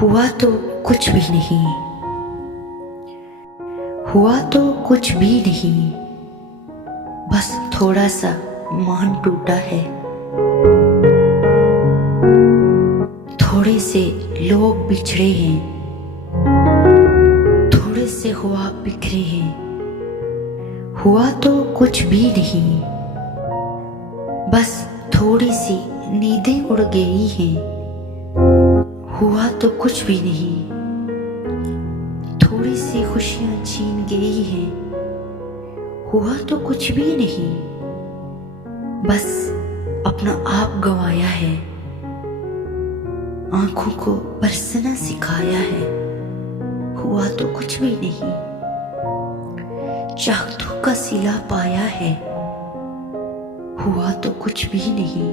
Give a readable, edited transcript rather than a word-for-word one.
हुआ तो कुछ भी नहीं, हुआ तो कुछ भी नहीं, बस थोड़ा सा मान टूटा है। थोड़े से लोग बिछड़े हैं, थोड़े से हुआ बिखरे हैं। हुआ तो कुछ भी नहीं, बस थोड़ी सी नींदें उड़ गई हैं। हुआ तो कुछ भी नहीं, थोड़ी सी खुशियां छीन गई हैं। हुआ तो कुछ भी नहीं, बस अपना आप गंवाया है। आंखों को बरसना सिखाया है। हुआ तो कुछ भी नहीं, चाहतों का सिला पाया है। हुआ तो कुछ भी नहीं,